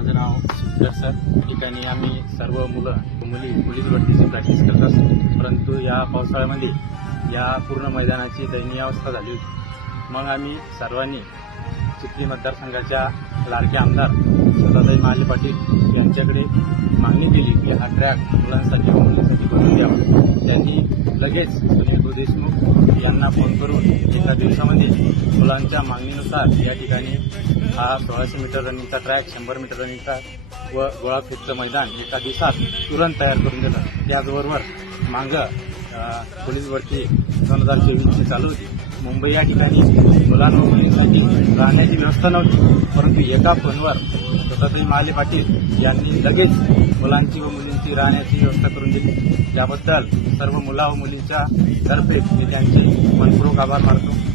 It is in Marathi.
माझं नाव सुखदेव सर. या ठिकाणी आम्ही सर्व मुली पोलीस भरतीची प्रॅक्टिस करत असतो. परंतु या पावसाळ्यामध्ये या पूर्ण मैदानाची दयनीय अवस्था झाली होती. मग आम्ही सर्वांनी चिखली मतदारसंघाच्या लाडके आमदार सदाताई महाले पाटील यांच्याकडे मागणी केली की हा ट्रॅक मुलांसाठी व मुलींसाठी बनवून द्यावा. त्यांनी लगेच सुनील देशमुख यांना फोन करून एका दिवसामध्ये मुलांच्या मागणीनुसार या ठिकाणी हा 1600 मीटर रनिंगचा ट्रॅक, 100 मीटर रनिंगचा व गोळाफेकचं मैदान एका दिवसात तुरंत तयार करून दिलं. त्याचबरोबर मागं पोलीस भरती 2024ची चालू होती. मुंबई या ठिकाणी मुलांना मुलींसाठी राहण्याची व्यवस्था नव्हती, परंतु एका फोनवर सदाताई महाले पाटील यांनी लगेच मुलांची व मुलींची राहण्याची व्यवस्था करून दिली. त्याबद्दल सर्व मुला व मुलींच्या तर्फे मी त्यांचे मनपूर्वक आभार मानतो.